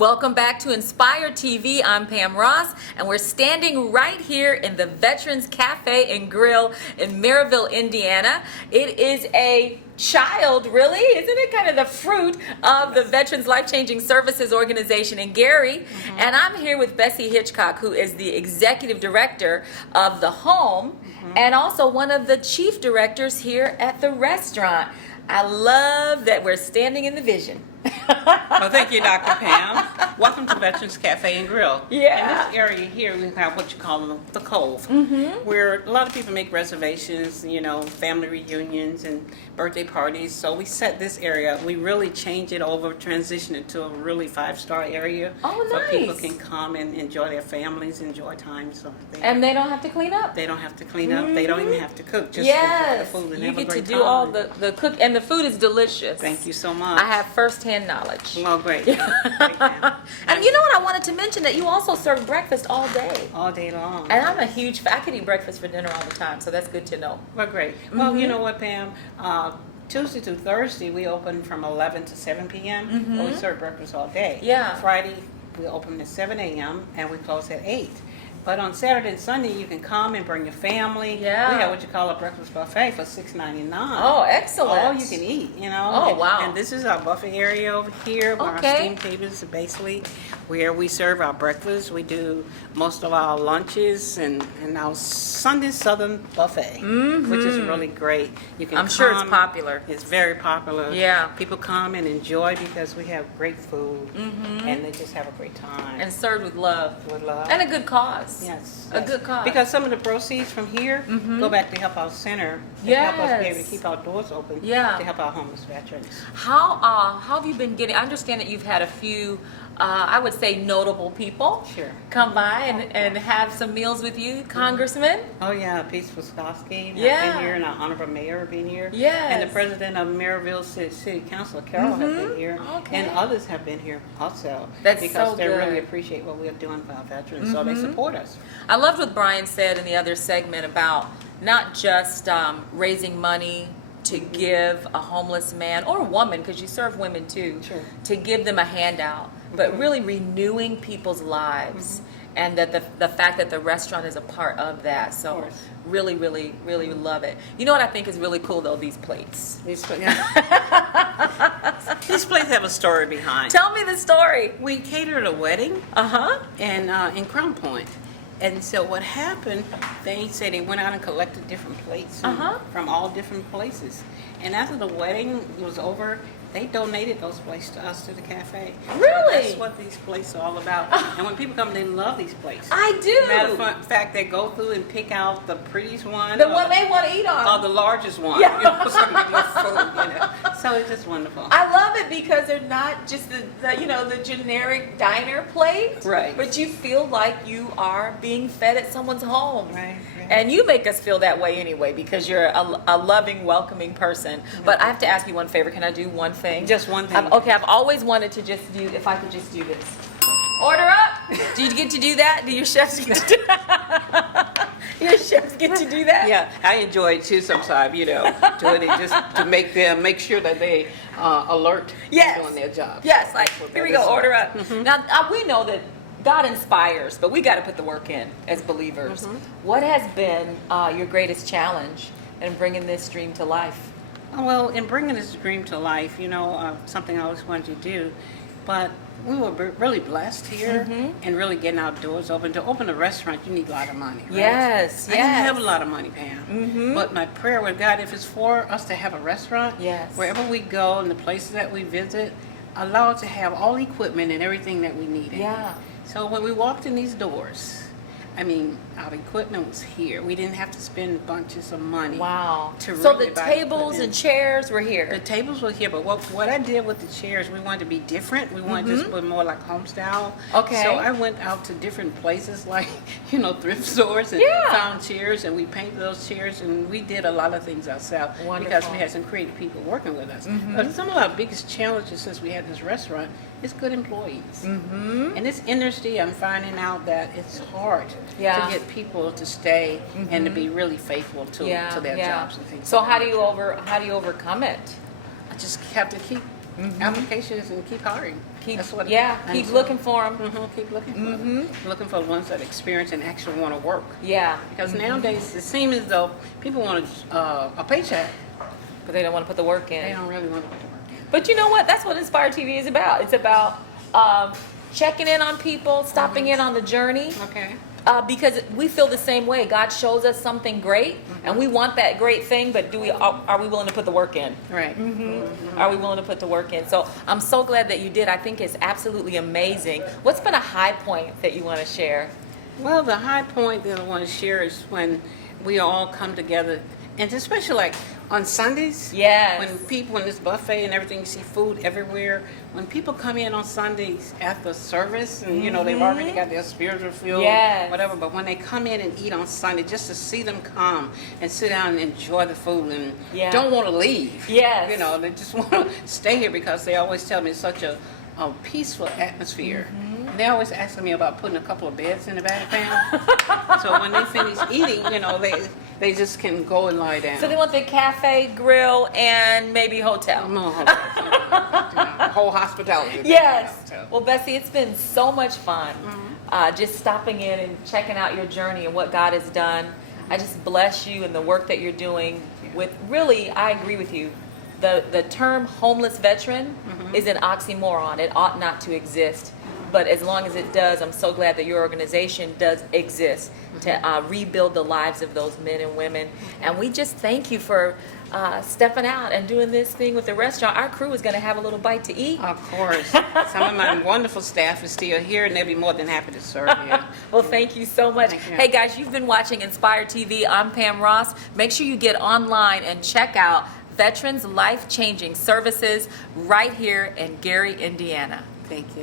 Welcome back to Inspire TV. I'm Pam Ross, and we're standing right here in the Veterans Cafe and Grill in Maryville, Indiana. It is a child, really, isn't it? Kind of the fruit of the Veterans Life-Changing Services Organization in Gary. And I'm here with Bessie Hitchcock, who is the executive director of the home and also one of the chief directors here at the restaurant. I love that we're standing in the vision. Well, thank you, Dr. Pam. Welcome to Veterans Cafe and Grill. Yeah. In this area here, we have what you call the Cove, where a lot of people make reservations, you know, family reunions and birthday parties. So we set this area. We really change it over, transition it to a really five-star area. Oh, so nice. people can come and enjoy their families, enjoy time. So And they don't have to clean up. they don't have to clean up. They don't even have to cook. Just enjoy the food and you have a get to great do time. all the cook, and the food is delicious. Thank you so much. I have firsthand knowledge. Well, great. Great, Pam. And you know what, I wanted to mention that you also serve breakfast all day. All day long. And I'm a huge fan. I could eat breakfast for dinner all the time, so that's good to know. Well, great. Well, you know what, Pam? Tuesday to Thursday, we open from 11 to 7 p.m. But we serve breakfast all day. Yeah. Friday, we open at 7 a.m. and we close at 8. But on Saturday and Sunday, you can come and bring your family. Yeah. We have what you call a breakfast buffet for $6.99. Oh, excellent. All you can eat, you know. Oh, wow. And this is our buffet area over here, where Okay. our steam tables are basically where we serve our breakfast. We do most of our lunches and our Sunday Southern buffet, which is really great. You can I'm sure it's come. popular. It's very popular. Yeah. People come and enjoy because we have great food and they just have a great time. And served with love. With love. And a good cause. Yes. A good cause. Because some of the proceeds from here go back to help our center and help us be able to Yes. keep our doors open Yeah. to help our homeless veterans. How have you been getting? I understand that you've had a few, I would say, notable people Sure. come by and have some meals with you, Congressman. Oh yeah, Pete Wiskowski has Yeah. been here, and our honorable mayor been here. Yes. And the president of Maryville City Council, Carol, has been here. Okay. And others have been here also. That's because so they good. really appreciate what we're doing for our veterans, so they support us. I loved what Brian said in the other segment about not just raising money to give a homeless man or woman, because you serve women too, Sure. to give them a handout, but really renewing people's lives. And that the fact that the restaurant is a part of that. So Of course. really, really, really love it. You know what I think is really cool though? These plates. These places have a story behind. Tell me the story. We catered a wedding and in Crown Point. And so what happened, they said they went out and collected different plates from all different places. And after the wedding was over, they donated those plates to us, to the cafe. Really? That's what these plates are all about. And when people come, they love these plates. I do. Matter of fact, they go through and pick out the prettiest one. The or one they want to eat on. or the largest one. Yeah. You know, so they get more food, you know. So it's just wonderful. I love it because they're not just the generic diner plate, Right. But you feel like you are being fed at someone's home, Right. And you make us feel that way anyway because you're a loving, welcoming person. But I have to ask you one favor. Can I do one thing? Just one thing. I've always wanted to just do. If I could just do this. Order up. Do you get to do that? Do your chefs get to do that? Your chefs get to do that? Yeah, I enjoy it too sometimes, you know, doing it just to make sure that they alert Yes. doing their job. Yes, like, That's what here we that go, is. order up. Now, we know that God inspires, but we got to put the work in as believers. What has been your greatest challenge in bringing this dream to life? Oh, well, in bringing this dream to life, you know, something I always wanted to do, but we were really blessed here and really getting our doors open. To open a restaurant, you need a lot of money, right? Yes, I didn't have a lot of money, Pam. But my prayer with God, if it's for us to have a restaurant, Yes. wherever we go and the places that we visit, allow us to have all the equipment and everything that we needed. Yeah. So when we walked in these doors, I mean, our equipment was here. We didn't have to spend bunches of money. Wow. To So really the buy tables equipment. and chairs were The here. tables were here, but what I did with the chairs, we wanted to be different. We wanted to put more like home style. Okay. So I went out to different places like, you know, thrift stores and Yeah. found chairs, and we painted those chairs, and we did a lot of things ourselves because Wonderful. we had some creative people working with us. But some of our biggest challenges since we had this restaurant is good employees. In this industry, I'm finding out that it's hard Yeah. to get people to stay and to be really faithful to their jobs and things. So like how that. do you overcome it? I just have to keep applications and keep hiring. Keep And so- looking for them. Keep looking for them. Looking for the ones that experience and actually want to work. Yeah, Because nowadays it seems as though people want a paycheck. but they don't want to put the work in. They don't really want to put the work in. But you know what? That's what Inspire TV is about. It's about checking in on people, stopping in on the journey. Okay. Because we feel the same way. God shows us something great, and we want that great thing. But are we willing to put the work in? Right. Are we willing to put the work in? So I'm so glad that you did. I think it's absolutely amazing. What's been a high point that you want to share? Well, the high point that I want to share is when we all come together, and especially like on Sundays. Yes. When this buffet and everything, you see food everywhere. When people come in on Sundays after service, and they've already got their spiritual fuel, Yes. whatever. But when they come in and eat on Sunday, just to see them come and sit down and enjoy the food and don't want to leave. Yes. They just want to stay here because they always tell me it's such a peaceful atmosphere. And they're always asking me about putting a couple of beds in the back pan. So when they finish eating, they just can go and lie down. So they want the cafe, grill, and maybe hotel. No, whole hospitality. Yes. So, Well, Bessie, it's been so much fun just stopping in and checking out your journey and what God has done. I just bless you and the work that you're doing with, really, I agree with you. The term homeless veteran is an oxymoron. It ought not to exist. But as long as it does, I'm so glad that your organization does exist to rebuild the lives of those men and women. And we just thank you for stepping out and doing this thing with the restaurant. Our crew is going to have a little bite to eat. of course. Some of my wonderful staff is still here, and they'll be more than happy to serve you. Well, thank you so much. Thank you. Hey, guys, you've been watching Inspire TV. I'm Pam Ross. Make sure you get online and check out Veterans Life Changing Services right here in Gary, Indiana. Thank you.